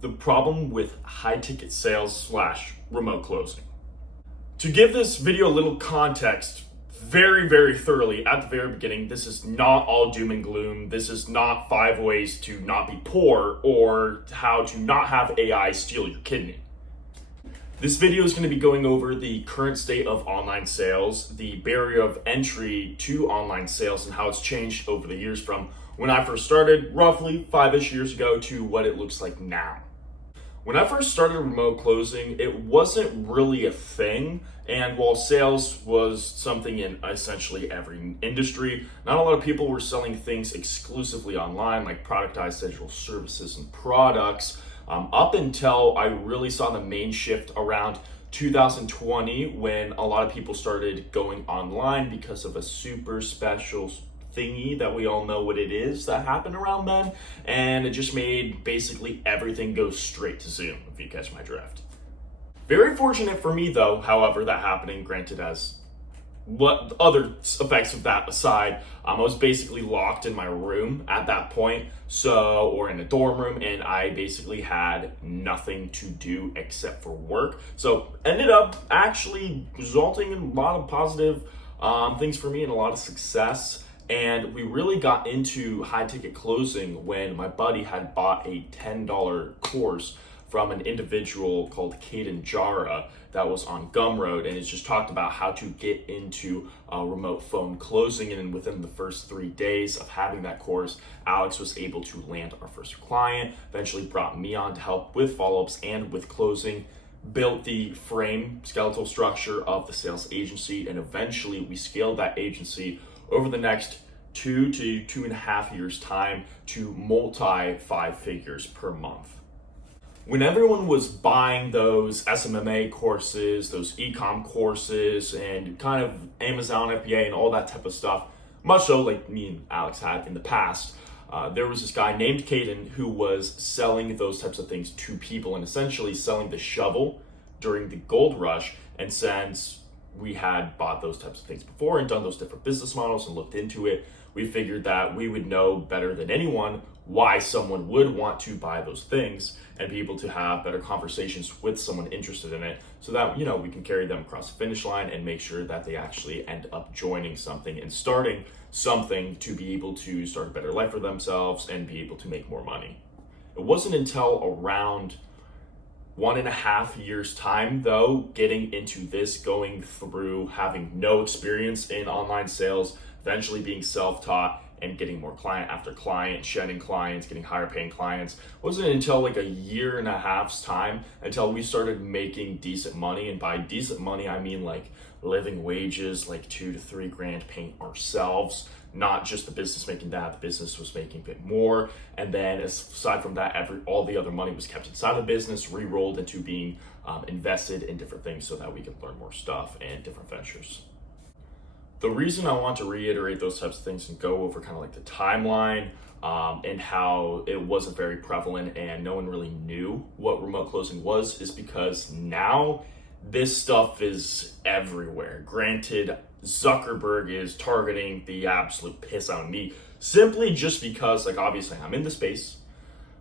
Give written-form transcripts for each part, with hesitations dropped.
the problem with high ticket sales slash remote closing. To give this video a little context, very thoroughly at the very beginning, this is not all doom and gloom. This is not 5 ways to not be poor or how to not have AI steal your kidney. This video is going to be going over the current state of online sales, the barrier of entry to online sales, and how it's changed over the years from when I first started, roughly 5-ish years ago, to what it looks like now. When I first started remote closing, it wasn't really a thing. And while sales was something in essentially every industry, not a lot of people were selling things exclusively online, like productized digital services and products, up until I really saw the main shift around 2020, when a lot of people started going online because of a super special thingy that we all know what it is that happened around then, and it just made basically everything go straight to Zoom, if you catch my drift. Very fortunate for me though, however, that happening, granted, as what other effects of that aside, I was basically locked in my room at that point, or in a dorm room, and I basically had nothing to do except for work. So ended up actually resulting in a lot of positive things for me and a lot of success. And we really got into high ticket closing when my buddy had bought a $10 course from an individual called Caden Jara that was on Gumroad, and it's just talked about how to get into remote phone closing. And within the first 3 days of having that course, Alex was able to land our first client, eventually brought me on to help with follow-ups and with closing, built the skeletal structure of the sales agency, and eventually we scaled that agency over the next 2 to 2.5 years time to multi 5 figures per month. When everyone was buying those SMMA courses, those ecom courses, and kind of Amazon FBA and all that type of stuff, much so like me and Alex had in the past, there was this guy named Caden who was selling those types of things to people and essentially selling the shovel during the gold rush. And since we had bought those types of things before and done those different business models and looked into it, we figured that we would know better than anyone why someone would want to buy those things and be able to have better conversations with someone interested in it, so that, we can carry them across the finish line and make sure that they actually end up joining something and starting something to be able to start a better life for themselves and be able to make more money. It wasn't until around 1.5 years time though, getting into this, going through having no experience in online sales, eventually being self-taught and getting more client after client, shedding clients, getting higher paying clients, wasn't until like 1.5 years time until we started making decent money. And by decent money, I mean like living wages, like 2 to 3 grand paying ourselves, not just the business making that. The business was making a bit more. And then aside from that, all the other money was kept inside the business, re-rolled into being invested in different things so that we could learn more stuff and different ventures. The reason I want to reiterate those types of things and go over kind of like the timeline and how it wasn't very prevalent and no one really knew what remote closing was is because now this stuff is everywhere. Granted, Zuckerberg is targeting the absolute piss out of me simply just because, like, obviously I'm in the space.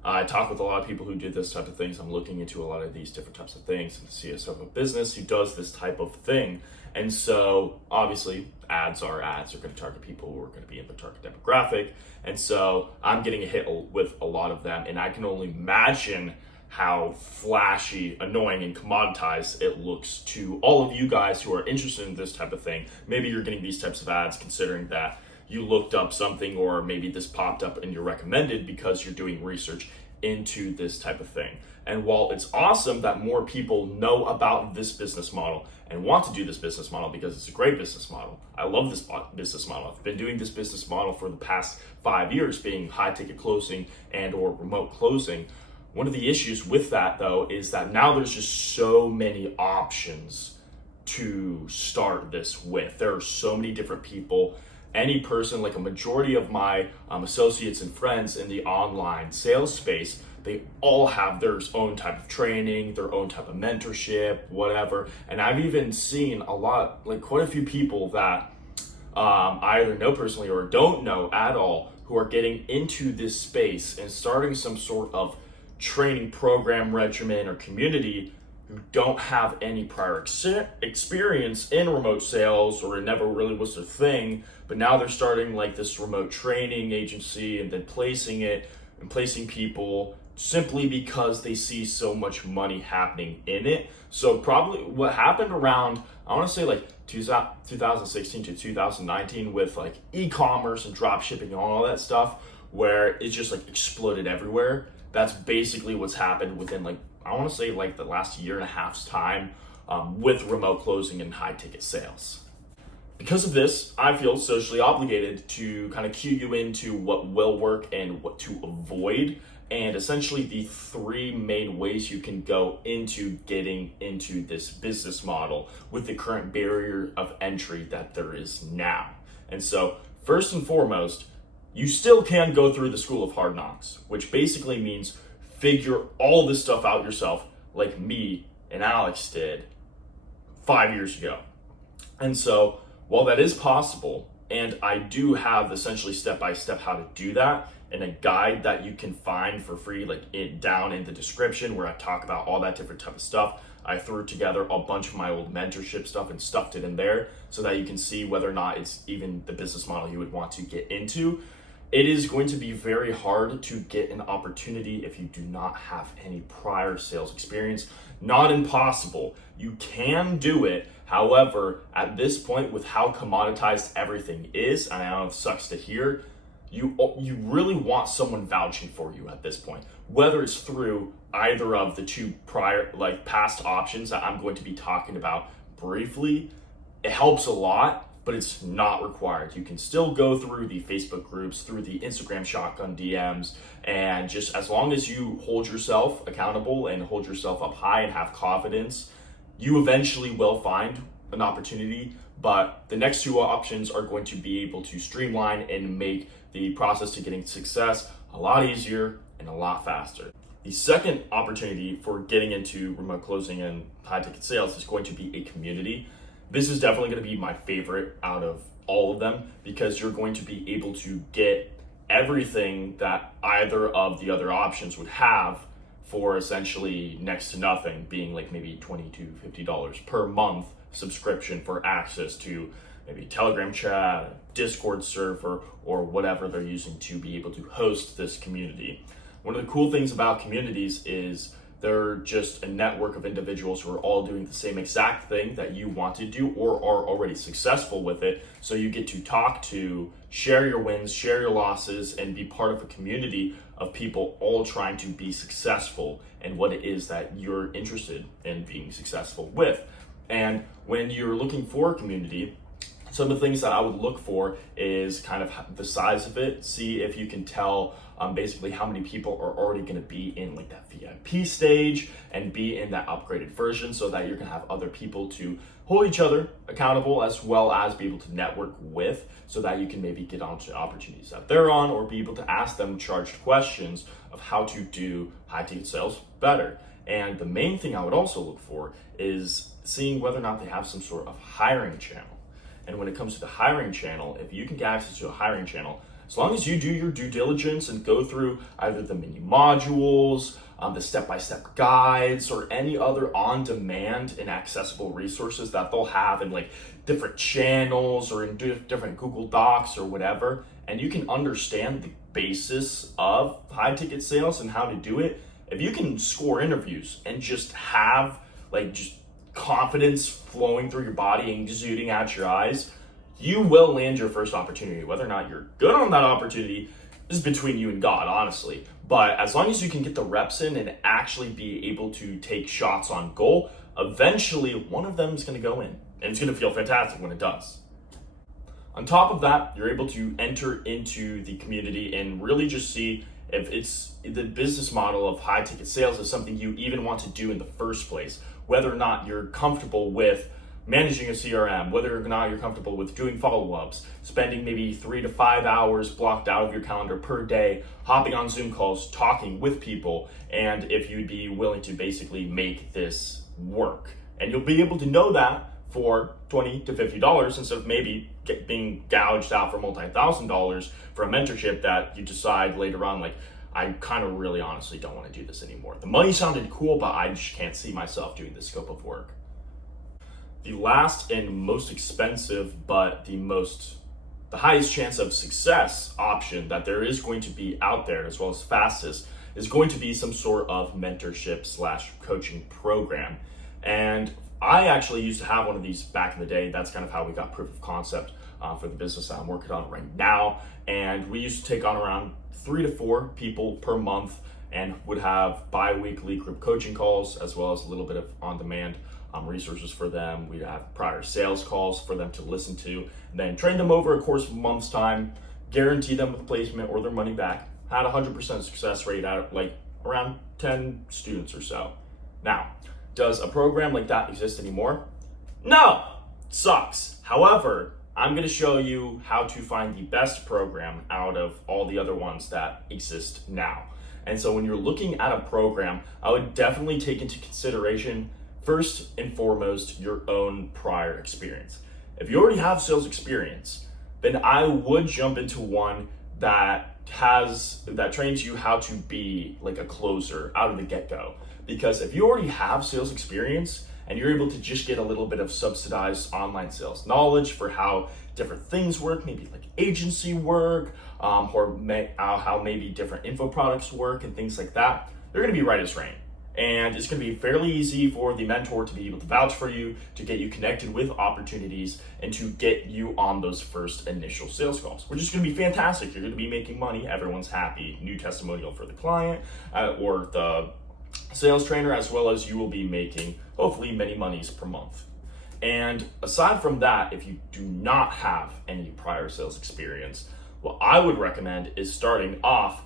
I talk with a lot of people who do this type of things. I'm looking into a lot of these different types of things and the CSO of a business who does this type of thing. And so obviously ads are going to target people who are going to be in the target demographic. And so I'm getting a hit with a lot of them. And I can only imagine how flashy, annoying, and commoditized it looks to all of you guys who are interested in this type of thing. Maybe you're getting these types of ads considering that you looked up something, or maybe this popped up and you're recommended because you're doing research into this type of thing. And while it's awesome that more people know about this business model and want to do this business model because it's a great business model, I love this business model. I've been doing this business model for the past 5 years, being high ticket closing and or remote closing. One of the issues with that though is that now there's just so many options to start this with. There are so many different people. Any person, like a majority of my associates and friends in the online sales space, they all have their own type of training, their own type of mentorship, whatever. And I've even seen quite a few people that I either know personally or don't know at all, who are getting into this space and starting some sort of training program, regimen, or community who don't have any prior experience in remote sales, or it never really was a thing, but now they're starting like this remote training agency and then placing it and placing people simply because they see so much money happening in it. So probably what happened around, I want to say like 2016 to 2019 with like e-commerce and drop shipping and all that stuff, where it just like exploded everywhere. That's basically what's happened within like, I want to say like the last year and a half's time with remote closing and high ticket sales. Because of this, I feel socially obligated to kind of cue you into what will work and what to avoid, and essentially the three main ways you can go into getting into this business model with the current barrier of entry that there is now. And so first and foremost, you still can go through the school of hard knocks, which basically means figure all this stuff out yourself, like me and Alex did 5 years ago. And so while that is possible, and I do have essentially step-by-step how to do that in a guide that you can find for free, like down in the description, where I talk about all that different type of stuff. I threw together a bunch of my old mentorship stuff and stuffed it in there so that you can see whether or not it's even the business model you would want to get into. It is going to be very hard to get an opportunity if you do not have any prior sales experience. Not impossible. You can do it. However, at this point, with how commoditized everything is, and I know it sucks to hear, you really want someone vouching for you at this point, whether it's through either of the two prior, like past options that I'm going to be talking about briefly. It helps a lot, but it's not required. You can still go through the Facebook groups, through the Instagram shotgun DMs, and just as long as you hold yourself accountable and hold yourself up high and have confidence, you eventually will find an opportunity. But the next two options are going to be able to streamline and make the process to getting success a lot easier and a lot faster. The second opportunity for getting into remote closing and high ticket sales is going to be a community. This is definitely going to be my favorite out of all of them, because you're going to be able to get everything that either of the other options would have for essentially next to nothing, being like maybe $20 to $50 per month subscription for access to maybe Telegram chat, Discord server, or whatever they're using to be able to host this community. One of the cool things about communities is they're just a network of individuals who are all doing the same exact thing that you want to do or are already successful with it. So you get to talk to, share your wins, share your losses, and be part of a community of people all trying to be successful in what it is that you're interested in being successful with. And when you're looking for a community, some of the things that I would look for is kind of the size of it. See if you can tell basically how many people are already going to be in like that VIP stage and be in that upgraded version, so that you're going to have other people to hold each other accountable, as well as be able to network with, so that you can maybe get onto opportunities that they're on, or be able to ask them charged questions of how to do high ticket sales better. And the main thing I would also look for is seeing whether or not they have some sort of hiring channel. And when it comes to the hiring channel, if you can get access to a hiring channel, as long as you do your due diligence and go through either the mini modules, the step-by-step guides, or any other on-demand and accessible resources that they'll have in like different channels or in different Google Docs or whatever, and you can understand the basis of high ticket sales and how to do it, if you can score interviews and just have like just confidence flowing through your body and exuding out your eyes, you will land your first opportunity. Whether or not you're good on that opportunity is between you and God, honestly. But as long as you can get the reps in and actually be able to take shots on goal, eventually one of them is going to go in, and it's going to feel fantastic when it does. On top of that, you're able to enter into the community and really just see if it's the business model of high ticket sales is something you even want to do in the first place, whether or not you're comfortable with managing a CRM, whether or not you're comfortable with doing follow-ups, spending maybe 3 to 5 hours blocked out of your calendar per day, hopping on Zoom calls, talking with people, and if you'd be willing to basically make this work. And you'll be able to know that for $20 to $50 instead of maybe being gouged out for multi-$1,000 for a mentorship that you decide later on, like, I kind of really honestly don't want to do this anymore. The money sounded cool, but I just can't see myself doing this scope of work. The last and most expensive, but the highest chance of success option that there is going to be out there, as well as fastest, is going to be some sort of mentorship / coaching program. And I actually used to have one of these back in the day. That's kind of how we got proof of concept for the business that I'm working on right now. And we used to take on around 3 to 4 people per month and would have bi-weekly group coaching calls, as well as a little bit of on-demand resources for them. We'd have prior sales calls for them to listen to, and then train them over a course of a month's time, guarantee them a placement or their money back. Had a 100% success rate at like around 10 students or so. Now, does a program like that exist anymore? No, it sucks. However, I'm going to show you how to find the best program out of all the other ones that exist now. And so when you're looking at a program, I would definitely take into consideration, first and foremost, your own prior experience. If you already have sales experience, then I would jump into one that trains you how to be like a closer out of the get-go. Because if you already have sales experience and you're able to just get a little bit of subsidized online sales knowledge for how different things work, maybe like agency work, or how maybe different info products work and things like that, they're gonna be right as rain. And it's going to be fairly easy for the mentor to be able to vouch for you, to get you connected with opportunities, and to get you on those first initial sales calls, which is going to be fantastic. You're going to be making money. Everyone's happy. New testimonial for the client or the sales trainer, as well as you will be making, hopefully, many monies per month. And aside from that, if you do not have any prior sales experience, what I would recommend is starting off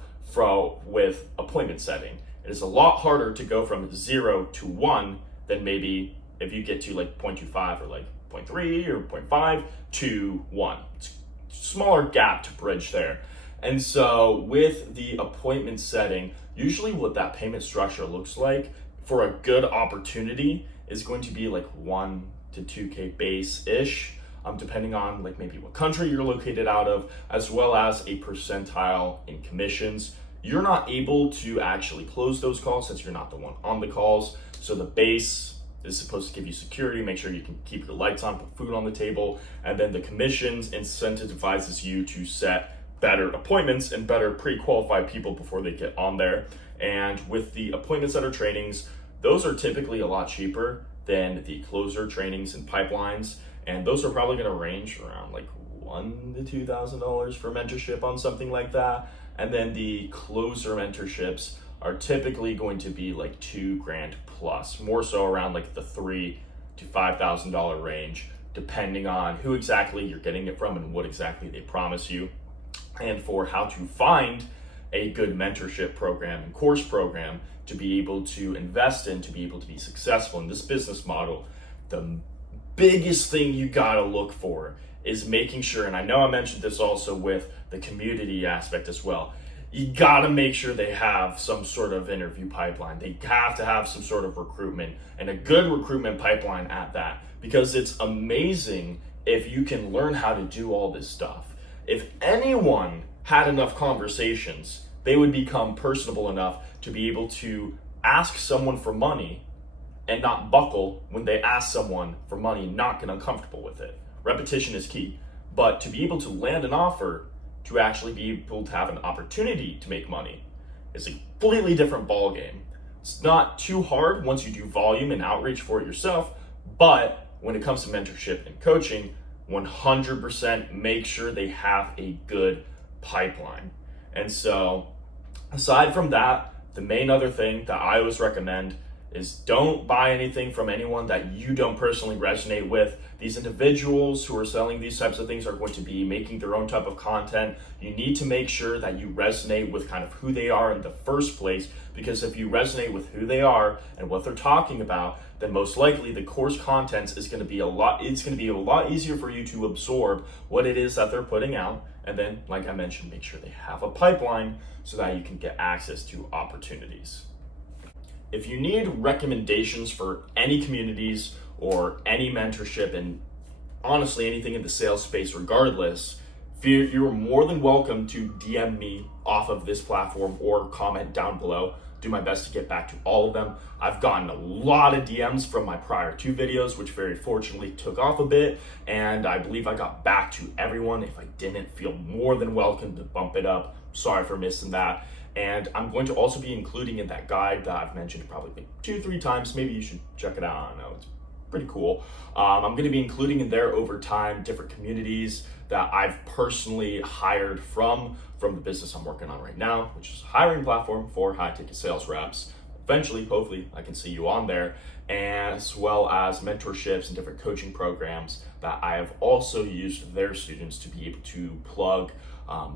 with appointment setting. It is a lot harder to go from 0 to 1 than maybe if you get to like 0.25 or like 0.3 or 0.5 to 1. It's a smaller gap to bridge there. And so with the appointment setting, usually what that payment structure looks like for a good opportunity is going to be like 1 to 2K base-ish, depending on like maybe what country you're located out of, as well as a percentile in commissions. You're not able to actually close those calls since you're not the one on the calls. So the base is supposed to give you security, make sure you can keep your lights on, put food on the table, and then the commissions incentivizes you to set better appointments and better pre-qualified people before they get on there. And with the appointment setter trainings, those are typically a lot cheaper than the closer trainings and pipelines. And those are probably gonna range around like $1,000 to $2,000 for mentorship on something like that. And then the closer mentorships are typically going to be like $2,000 plus, more so around like the $3,000 to $5,000 range, depending on who exactly you're getting it from and what exactly they promise you. And for how to find a good mentorship program and course program to be able to invest in, to be able to be successful in this business model, the biggest thing you gotta look for is making sure, and I know I mentioned this also with the community aspect as well, you gotta make sure they have some sort of interview pipeline. They have to have some sort of recruitment, and a good recruitment pipeline at that, because it's amazing if you can learn how to do all this stuff. If anyone had enough conversations, they would become personable enough to be able to ask someone for money and not buckle when they ask someone for money and not get uncomfortable with it. Repetition is key, but to be able to land an offer, to actually be able to have an opportunity to make money, is a completely different ball game. It's not too hard once you do volume and outreach for it yourself, but when it comes to mentorship and coaching, 100% make sure they have a good pipeline. And so aside from that, the main other thing that I always recommend is don't buy anything from anyone that you don't personally resonate with. These individuals who are selling these types of things are going to be making their own type of content. You need to make sure that you resonate with kind of who they are in the first place, because if you resonate with who they are and what they're talking about, then most likely the course contents is going to be a lot easier for you to absorb what it is that they're putting out. And then, like I mentioned, make sure they have a pipeline so that you can get access to opportunities. If you need recommendations for any communities or any mentorship, and honestly anything in the sales space regardless, You're more than welcome to DM me off of this platform or comment down below. Do my best to get back to all of them. I've gotten a lot of DMs from my prior 2 videos, which very fortunately took off a bit, and I believe I got back to everyone. If I didn't, feel more than welcome to bump it up. Sorry for missing that. And I'm going to also be including in that guide that I've mentioned probably like 2-3 times. Maybe you should check it out. I don't know, it's pretty cool. I'm going to be including in there over time different communities that I've personally hired from the business I'm working on right now, which is a hiring platform for high ticket sales reps. Eventually, hopefully, I can see you on there, as well as mentorships and different coaching programs that I have also used their students to be able to plug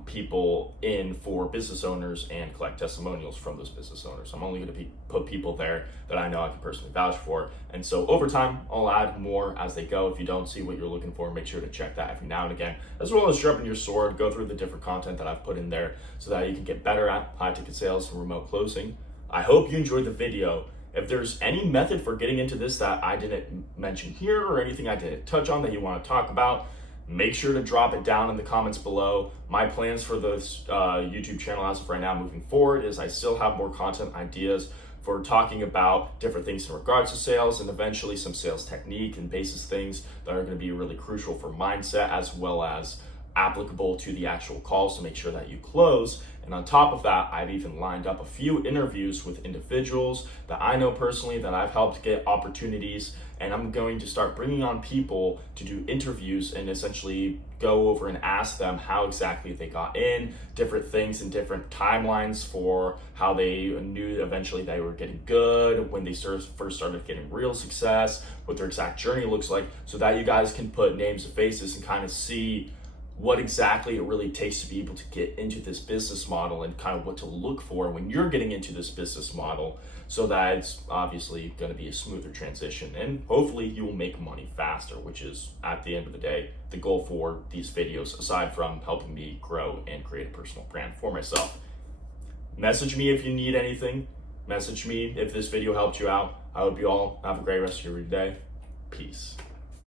people in for business owners and collect testimonials from those business owners. I'm only going to put people there that I know I can personally vouch for. And so over time, I'll add more as they go. If you don't see what you're looking for, make sure to check that every now and again, as well as sharpen your sword, go through the different content that I've put in there so that you can get better at high ticket sales and remote closing. I hope you enjoyed the video. If there's any method for getting into this that I didn't mention here or anything I didn't touch on that you want to talk about, make sure to drop it down in the comments below. My plans for this YouTube channel as of right now moving forward is I still have more content ideas for talking about different things in regards to sales and eventually some sales technique and basis things that are going to be really crucial for mindset as well as applicable to the actual calls to make sure that you close. And on top of that, I've even lined up a few interviews with individuals that I know personally that I've helped get opportunities, and I'm going to start bringing on people to do interviews and essentially go over and ask them how exactly they got in, different things and different timelines for how they knew eventually they were getting good, when they first started getting real success, what their exact journey looks like, so that you guys can put names to faces and kind of see what exactly it really takes to be able to get into this business model and kind of what to look for when you're getting into this business model, so that it's obviously going to be a smoother transition and hopefully you will make money faster, which is at the end of the day the goal for these videos, aside from helping me grow and create a personal brand for myself. Message me if you need anything. Message me if this video helped you out. I hope you all have a great rest of your day. Peace.